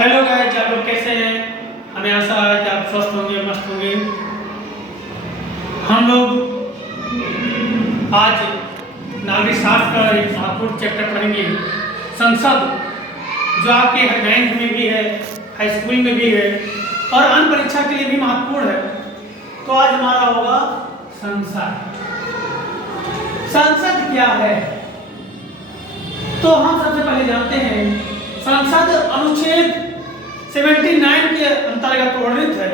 Hello guys, आप लोग कैसे हैं? हमें आशा है कि आप स्वस्थ होंगे, मस्त होंगे। हम लोग आज नागरिक शास्त्र का एक महत्वपूर्ण चैप्टर पढ़ेंगे, संसद, जो आपके 9th में भी है, हाई स्कूल में भी है और अन्य परीक्षा के लिए भी महत्वपूर्ण है। तो आज हमारा होगा संसद। संसद क्या है? तो हम सबसे पहले जानते हैं संसद अनुच्छेद 79 के अंतर्गत वर्णित है।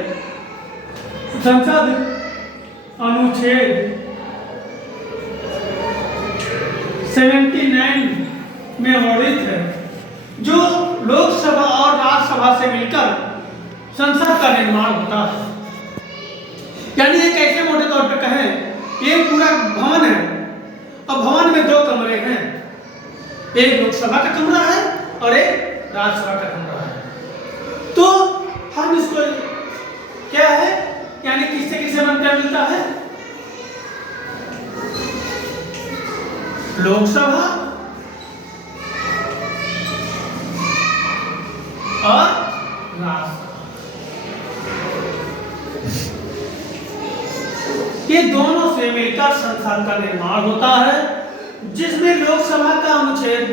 संसद अनुच्छेद 79 में वर्णित है, जो लोकसभा और राज्यसभा से मिलकर संसद का निर्माण होता है। यानी एक ऐसे मोटे तौर पर कहें, एक पूरा भवन है और भवन में 2 कमरे हैं, एक लोकसभा का कमरा है और एक राज्यसभा का कमरा है। तो हम इसको क्या है, यानी किससे किससे बनकर मिलता है? लोकसभा और राज्यसभा, ये दोनों से मिलकर संसद का निर्माण होता है, जिसमें लोकसभा का अनुच्छेद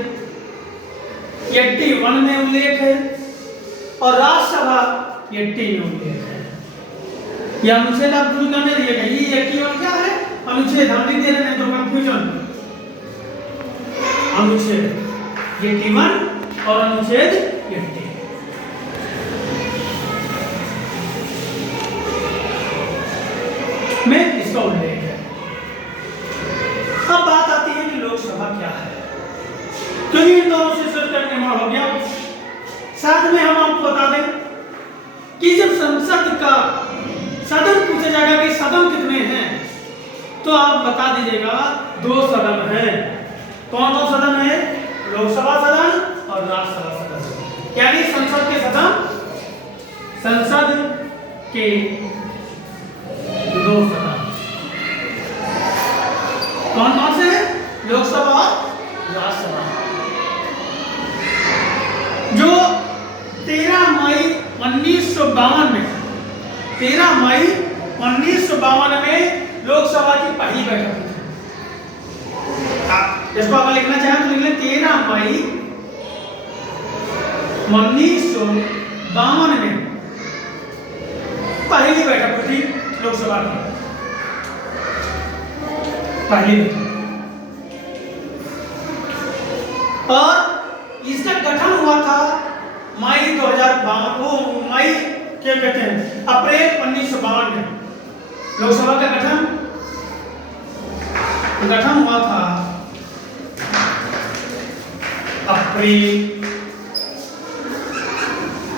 81 में उल्लेख है और राज्यसभा 80 में उल्लेख है। यह अनुच्छेद आप शुरू करने दिएगा, ये 81 क्या है? अनुच्छेद हम लिख दे रहे हैं तो कंफ्यूजन। अनुच्छेद 81 और अनुच्छेद 80 में इसका उल्लेख है। अब बात आती है कि लोकसभा क्या है, क्योंकि इन दोनों से संसद का निर्माण हो गया। साथ में हम आपको बता दें कि जब संसद का सदन पूछा जाएगा कि सदन कितने हैं, तो आप बता दीजिएगा 2 सदन हैं। कौन कौन सदन है? लोकसभा सदन और राज्यसभा सदन। यानी संसद के सदन, संसद के 2 सदन कौन कौन से हैं? लोकसभा और राज्यसभा, जो 13 मई 1952 में 13 मई 1952 में लोकसभा की पहली बैठक हुई थी। इसको अगर लिखना चाहें तो लिख लें 13 मई 1952 में पहली बैठक हुई थी लोकसभा की, पहली बैठक। और इसका गठन हुआ था मई 2052, मई क्या कहते हैं, अप्रैल 1952 में लोकसभा का गठन हुआ था अप्रैल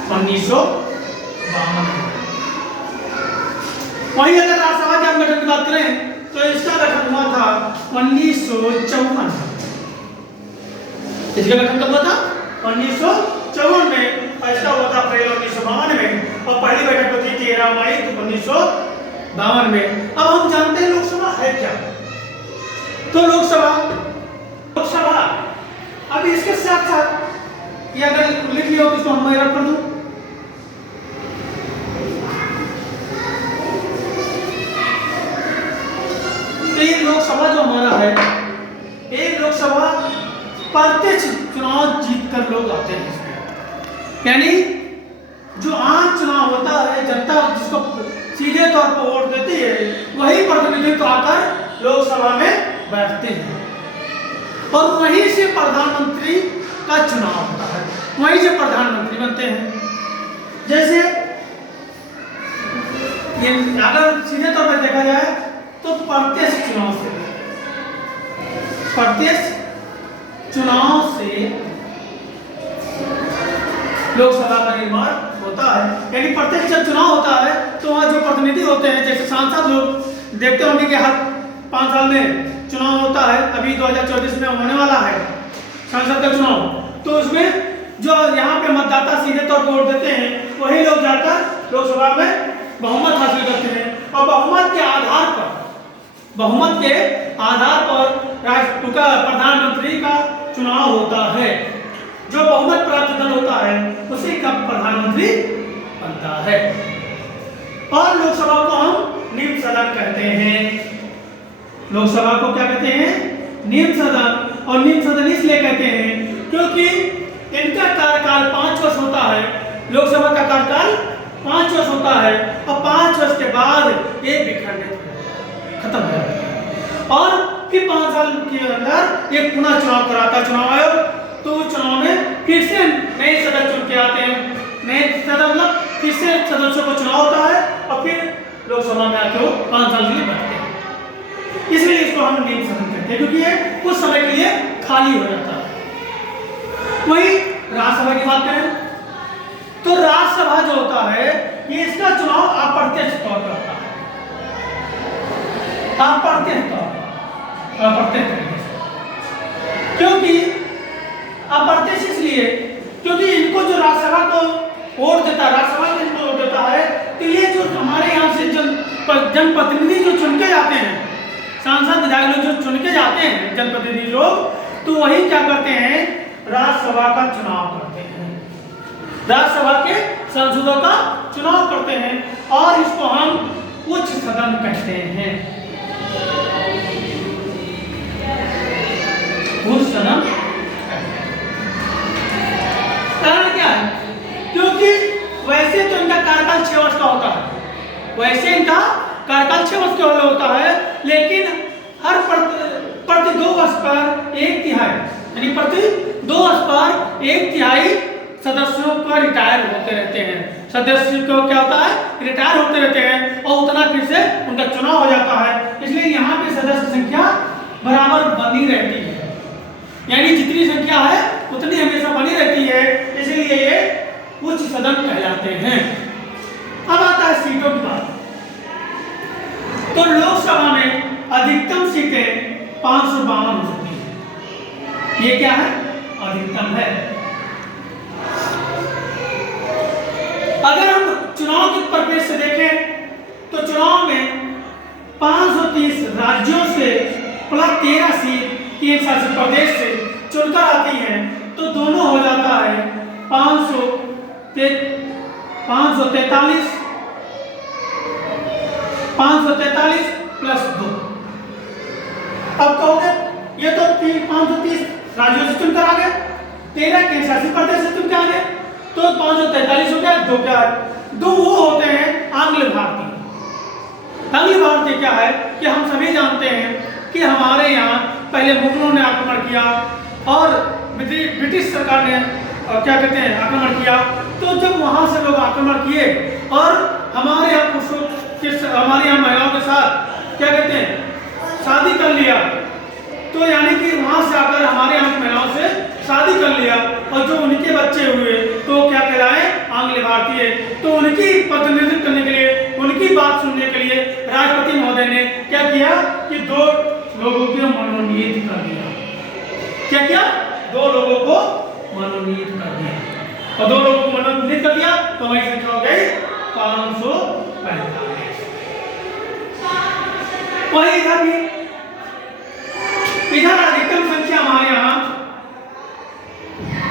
1952 में। वहीं अगर राज्यसभा के हम गठन की बात करें तो इसका गठन हुआ था 1954। इसका गठन कब हुआ था? 1954 में। इसका हुआ था अप्रैल 1952 में और पहली बैठक होती 13 मई 1952 में। अब हम जानते हैं लोकसभा है क्या। तो लोकसभा अब इसके साथ साथ ये अगर लिख लिया हो तो इसको हम रख कर दूं, तो ये लोकसभा जो हमारा है, ये लोकसभा प्रत्यक्ष चुनाव जीतकर लोग आते हैं इसमें। यानी जो आम चुनाव होता है, जनता जिसको सीधे तौर पर वोट देती है, वही प्रतिनिधि तो आकर लोकसभा में बैठते हैं और वहीं से प्रधानमंत्री का चुनाव होता है, वहीं से प्रधानमंत्री बनते हैं। जैसे ये अगर सीधे तौर पर देखा जाए तो प्रत्यक्ष चुनाव से लोकसभा का निर्माण होता है। यानी प्रत्यक्ष जब चुनाव होता है तो वहाँ जो प्रतिनिधि होते हैं, जैसे सांसद लोग देखते होंगे कि हर 5 साल में चुनाव होता है। अभी 2024 में होने वाला है संसद का चुनाव, तो उसमें जो यहाँ पे मतदाता सीधे तौर पर वोट देते हैं, वही लोग जाकर लोकसभा में बहुमत हासिल करते हैं और बहुमत के आधार पर राष्ट्र का प्रधानमंत्री का चुनाव होता है। जो बहुमत प्राप्त दल होता है उसी का प्रधानमंत्री बनता है। और लोकसभा को हम निम्न सदन कहते हैं। लोकसभा को क्या कहते हैं? निम्न सदन। और निम्न सदन इसलिए कहते हैं क्योंकि इनका कार्यकाल 5 वर्ष होता है। लोकसभा का कार्यकाल 5 वर्ष होता है और 5 वर्ष के बाद ये विखंडित खत्म हो जाता है और फिर 5 साल के अंदर एक पुनः चुनाव कराता चुनाव आयोग। तो चुनाव में फिर से नए सदस्य चुन के आते हैं। नए सदस्य मतलब फिर से सदस्यों का चुनाव होता है और फिर लोकसभा में आके वो 5 साल के लिए बैठते हैं। इसलिए इसको हम निम्न सदन कहते हैं क्योंकि ये कुछ समय के लिए खाली हो जाता है। वही राज्यसभा की बात करें तो राज्यसभा जो होता है ये इसका चुनाव अप्रत्यक्ष तौर पर होता है। अप्रत्यक्ष तौर अप्रत्यक्ष तरीके से। क्योंकि अप्रत्यक्ष इसलिए क्योंकि इनको जो राज्यसभा को वोट देता है, राज्यसभा को इनको वोट देता है, तो ये जो हमारे यहाँ से जनप्रतिनिधि जो चुन के जाते हैं, सांसद विधायक लोग जो चुन के जाते हैं जनप्रतिनिधि लोग, तो वही क्या करते हैं? राज्यसभा का चुनाव करते हैं। राज्यसभा के सांसदों का चुनाव करते हैं और इसको हम उच्च सदन कहते हैं। उच्च सदन कारण क्या है? क्योंकि वैसे तो इनका कार्यकाल 6 वर्ष का होता है। वैसे इनका कार्यकाल 6 वर्ष का होता है, लेकिन हर प्रति 2 वर्ष पर 1/3 यानी प्रति 2 वर्ष पर 1/3 सदस्यों को रिटायर होते रहते हैं। सदस्य को क्या होता है? रिटायर होते रहते हैं और उतना फिर से उनका चुनाव हो जाता है। इसलिए यहाँ पे सदस्य संख्या बराबर बनी रहती है, यानी जितनी संख्या है उतनी हमेशा बनी रहती है। इसलिए ये उच्च सदन कहलाते हैं। अब आता है सीटों की बात। तो लोकसभा में अधिकतम सीटें 552 हो सकती है। ये क्या है? अधिकतम है। अगर हम चुनाव के परिप्रेक्ष्य से देखें तो चुनाव में 530 राज्यों से प्लस 13 सीट केंद्र शासित प्रदेश से चुनकर आती हैं, तो दोनों हो जाता है 543 प्लस 2। अब कहोगे ये तो 530 राज्यों से चुनकर आ गए, 13 केंद्र शासित प्रदेश से चुनकर आ गए, तो 543 हो गया। 2 क्या है? 2 वो होते हैं आंग्ल भारतीय। आंग्ल भारतीय क्या है कि हम सभी जानते हैं कि हमारे यहाँ पहले मुगलों ने आक्रमण किया और ब्रिटिश सरकार ने क्या कहते हैं आक्रमण किया। तो जब वहाँ से लोग आक्रमण किए और हमारे यहाँ पुरुषों के हमारे यहाँ महिलाओं के साथ क्या कहते हैं शादी कर लिया, तो यानी कि वहाँ से आकर हमारे यहाँ की महिलाओं से शादी कर लिया और जो उनके बच्चे हुए तो क्या कहलाए? आंग्ल भारतीय। तो उनकी प्रतिनिधित्व करने के लिए, उनकी बात सुनने के लिए राष्ट्रपति महोदय ने क्या किया कि 2 लोगों को मनोनीत कर दिया। क्या किया? 2 लोगों को मनोनीत कर दिया और 2 लोगों को मनोनीत कर दिया तो वही संख्या हो गई 545। वही इधर भी, इधर अधिकतम संख्या हमारे यहाँ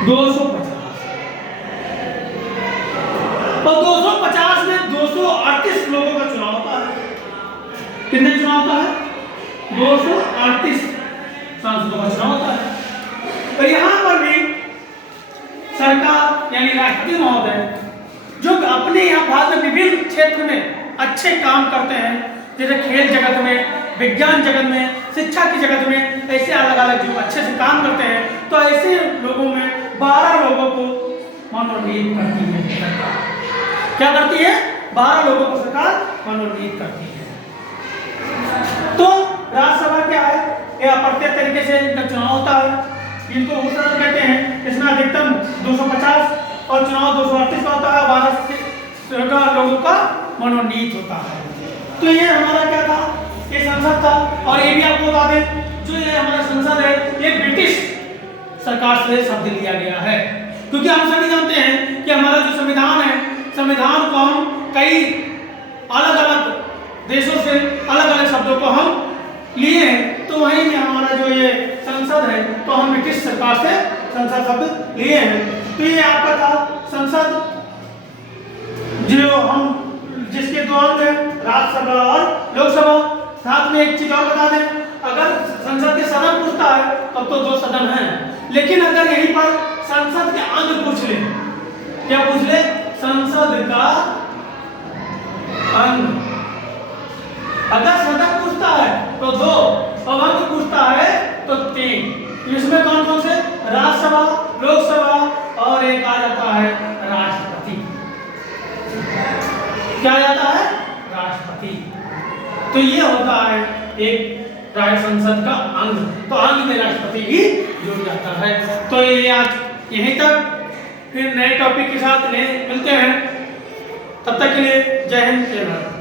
250 और 250 में 238 लोगों का चुनाव होता है। कितने चुनाव होता है? 238 सांसदों का चुनाव होता है। और यहाँ पर भी सरकार यानी राष्ट्रपति महोदय जो अपने यहाँ भारत में विभिन्न क्षेत्र में अच्छे काम करते हैं, जैसे खेल जगत में, विज्ञान जगत में, शिक्षा की जगत में, ऐसे अलग अलग जो अच्छे से काम करते हैं, तो ऐसे लोगों में 12 लोगों को मनोनीत करती है सरकार। क्या करती है? 12 लोगों को सरकार मनोनीत करती है। तो राज्यसभा क्या है? यह अप्रत्यक्ष तरीके से इनका चुनाव होता है, इनको उच्च सदन कहते हैं। इसमें अधिकतम 250 और चुनाव 238 का होता है, 12 लोगों का मनोनीत होता है। तो ये हमारा क्या था? ये संसद था। और ये भी आपको बता दें, जो ये हमारा संसद है ये ब्रिटिश सरकार से शब्द लिया गया है, क्योंकि हम सभी जानते हैं कि हमारा जो संविधान है, संविधान को हम कई अलग अलग देशों से अलग अलग शब्दों को हम लिए हैं। तो वहीं में हमारा जो ये संसद है तो हम ब्रिटिश सरकार से संसद शब्द लिए हैं। तो ये आपका था संसद, जो हम जिसके दो अंग हैं, राज्यसभा और लोकसभा। साथ में एक चीज और बता दें, अगर संसद के सदन पूछता है तब तो दो सदन हैं, लेकिन अगर यहीं पर संसद के अंग पूछ ले, क्या पूछ ले? संसद का अंग। अगर सदन पूछता है तो दो, और अंग पूछता है तो तीन। इसमें कौन कौन से? राज्यसभा, लोकसभा और एक आ जाता है राष्ट्रपति। क्या आ जाता है? राष्ट्रपति। तो ये होता है एक राज्य संसद का अंग। तो अंग में राष्ट्रपति भी जुड़ जाता है। तो ये आज यहीं तक, फिर नए टॉपिक के साथ मिलते हैं। तब तक के लिए जय हिंद, जय भारत।